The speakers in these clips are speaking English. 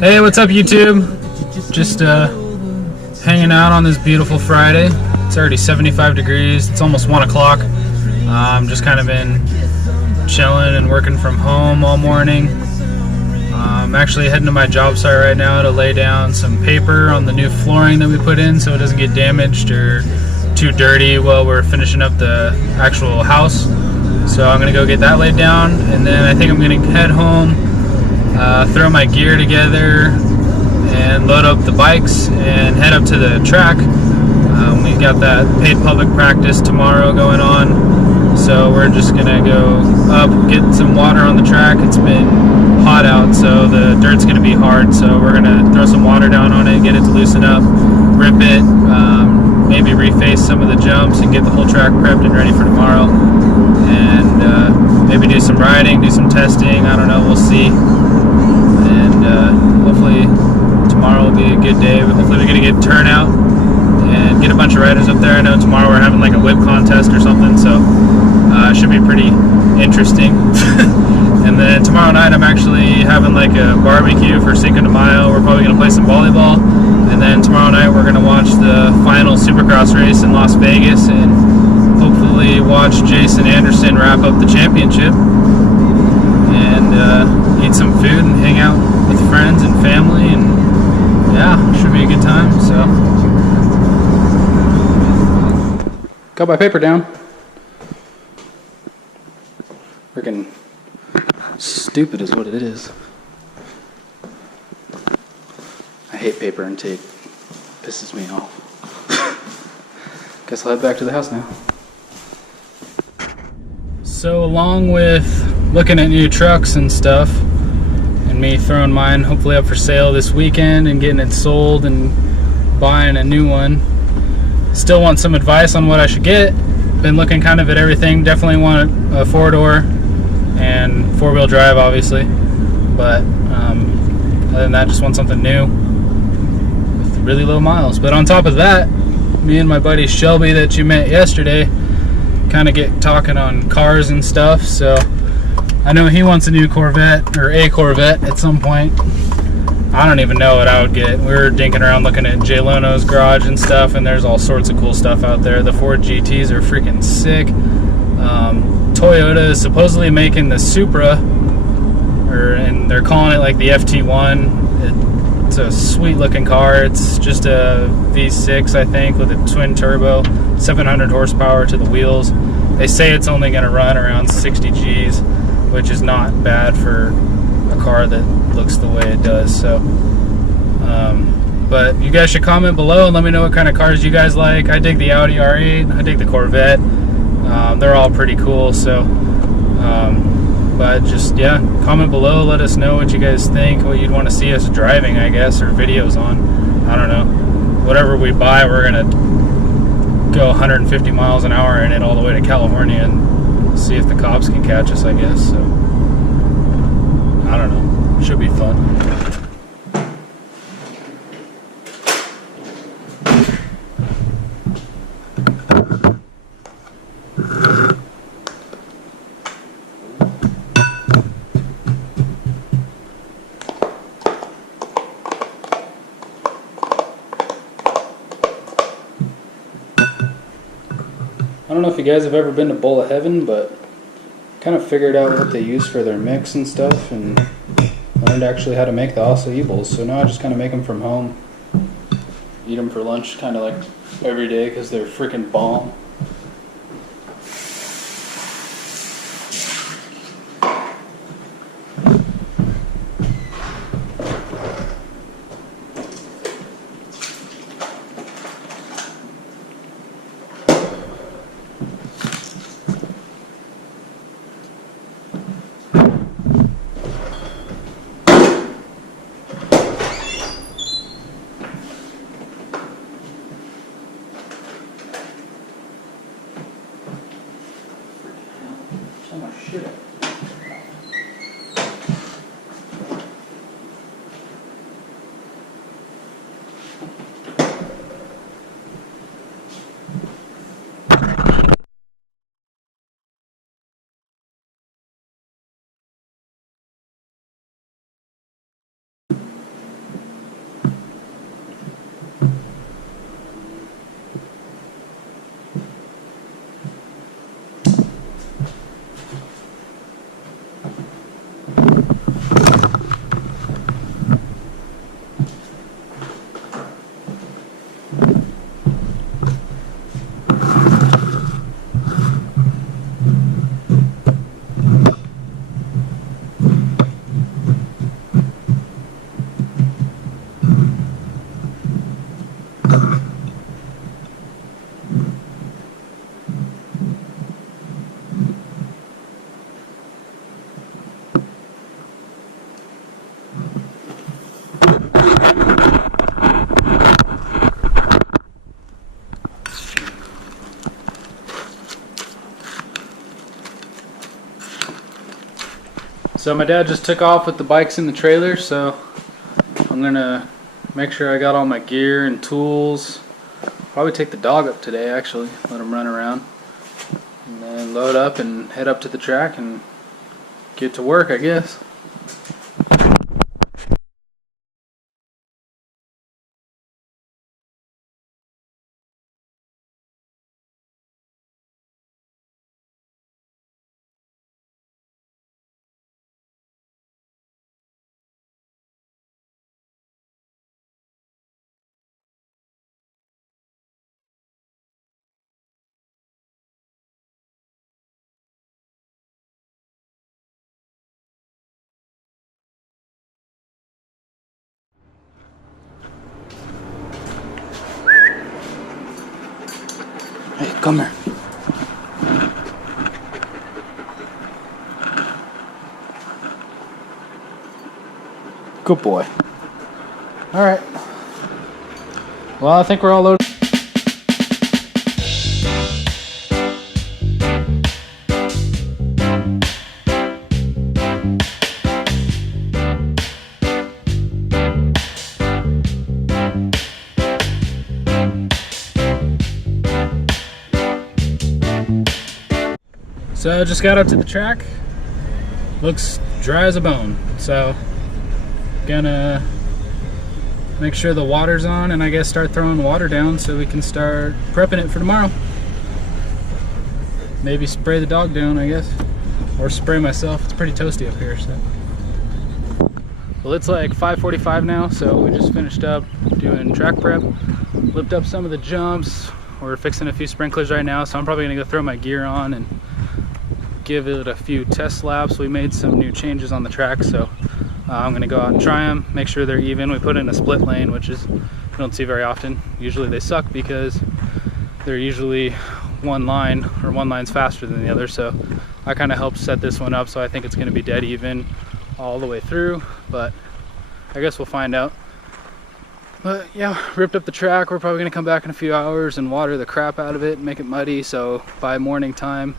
Hey, what's up YouTube? Just hanging out on this beautiful Friday. It's already 75 degrees. It's almost 1 o'clock. Just kind of been chilling and working from home all morning. I'm actually heading to my job site right now to lay down some paper on the new flooring that we put in so it doesn't get damaged or too dirty while we're finishing up the actual house. So I'm going to go get that laid down, and then I think I'm going to head home, throw my gear together and load up the bikes and head up to the track. We got that paid public practice tomorrow going on, so we're just gonna go up, get some water on the track. It's been hot out, so the dirt's gonna be hard, so we're gonna throw some water down on it, get it to loosen up, rip it, maybe reface some of the jumps and get the whole track prepped and ready for tomorrow, and maybe do some riding, do some testing. I don't know, we'll see. And hopefully tomorrow will be a good day. Hopefully we're going to get turnout and get a bunch of riders up there. I know tomorrow we're having like a whip contest or something, so it should be pretty interesting. And then tomorrow night I'm actually having like a barbecue for Cinco de Mayo. We're probably going to play some volleyball, and then tomorrow night we're going to watch the final Supercross race in Las Vegas and hopefully watch Jason Anderson wrap up the championship, and eat some food and hang out with friends and family, and yeah, should be a good time. So got my paper down. Freaking stupid is what it is. I hate paper and tape. Pisses me off. Guess I'll head back to the house now. So along with looking at new trucks and stuff, and me throwing mine hopefully up for sale this weekend and getting it sold and buying a new one, still want some advice on what I should get. Been looking kind of at everything. Definitely want a four-door and four-wheel drive, obviously, but other than that, just want something new with really low miles. But on top of that, me and my buddy Shelby that you met yesterday kind of get talking on cars and stuff, so I know he wants a new Corvette, or a Corvette at some point. I don't even know what I would get. We were dinking around looking at Jay Lono's garage and stuff, and there's all sorts of cool stuff out there. The Ford GTs are freaking sick. Toyota is supposedly making the Supra, and they're calling it like the FT1. It's a sweet looking car. It's just a V6, I think, with a twin turbo, 700 horsepower to the wheels. They say it's only going to run around 60 G's, which is not bad for a car that looks the way it does. So but you guys should comment below and let me know what kind of cars you guys like. I dig the Audi R8, I dig the Corvette. They're all pretty cool, so but just, yeah, comment below, let us know what you guys think, what you'd want to see us driving, I guess, or videos on. I don't know, whatever we buy, we're gonna go 150 miles an hour in it all the way to California and see if the cops can catch us, I guess. So I don't know, should be fun. I don't know if you guys have ever been to Bowl of Heaven, but kind of figured out what they use for their mix and stuff, and learned actually how to make the acai bowls. So now I just kind of make them from home, eat them for lunch kind of like every day because they're freaking bomb. So much shit. So my dad just took off with the bikes in the trailer, so I'm gonna make sure I got all my gear and tools. Probably take the dog up today, actually, let him run around. And then load up and head up to the track and get to work, I guess. Hey, come here. Good boy. All right. Well, I think we're all loaded. So I just got up to the track. Looks dry as a bone. So gonna make sure the water's on and I guess start throwing water down so we can start prepping it for tomorrow. Maybe spray the dog down, I guess. Or spray myself. It's pretty toasty up here, so. Well, it's like 5:45 now, so we just finished up doing track prep. Lipped up some of the jumps. We're fixing a few sprinklers right now, so I'm probably gonna go throw my gear on and give it a few test laps. We made some new changes on the track, so I'm gonna go out and try them, make sure they're even. We put in a split lane, which is we don't see very often. Usually they suck because they're usually one line, or one line's faster than the other, so I kind of helped set this one up, so I think it's gonna be dead even all the way through, but I guess we'll find out. But yeah, ripped up the track. We're probably gonna come back in a few hours and water the crap out of it and make it muddy, so by morning time,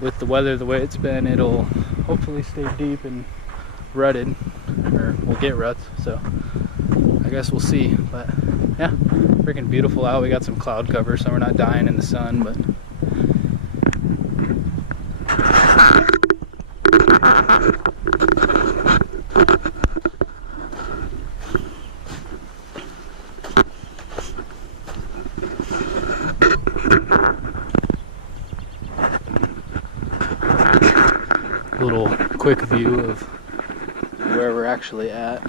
with the weather the way it's been, it'll hopefully stay deep and rutted, or we'll get ruts, so I guess we'll see. But yeah, freaking beautiful out. We got some cloud cover, so we're not dying in the sun, but little quick view of where we're actually at.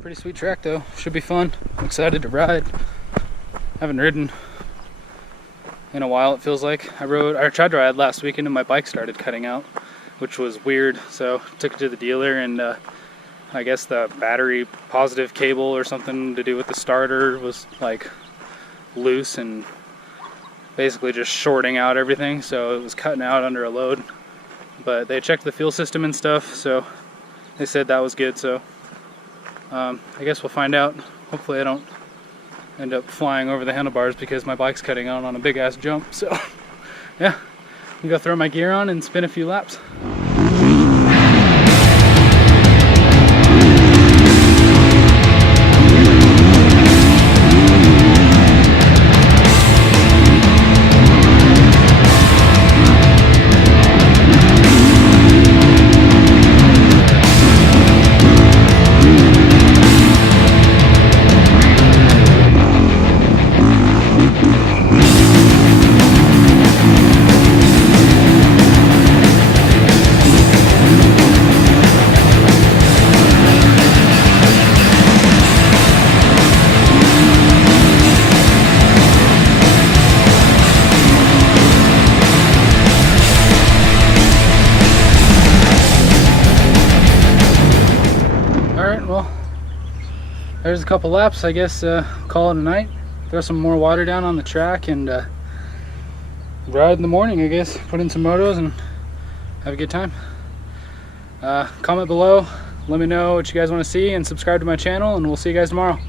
Pretty sweet track though, should be fun. I'm excited to ride. Haven't ridden in a while, it feels like. I tried to ride last weekend and my bike started cutting out, which was weird, so took it to the dealer, and I guess the battery positive cable or something to do with the starter was like loose and basically just shorting out everything, so it was cutting out under a load. But they checked the fuel system and stuff, so they said that was good, so I guess we'll find out. Hopefully I don't end up flying over the handlebars because my bike's cutting out on a big ass jump. So yeah, I'm gonna go throw my gear on and spin a few laps. There's a couple laps, I guess. Call it a night. Throw some more water down on the track and ride in the morning, I guess. Put in some motos and have a good time. Comment below, let me know what you guys want to see, and subscribe to my channel, and we'll see you guys tomorrow.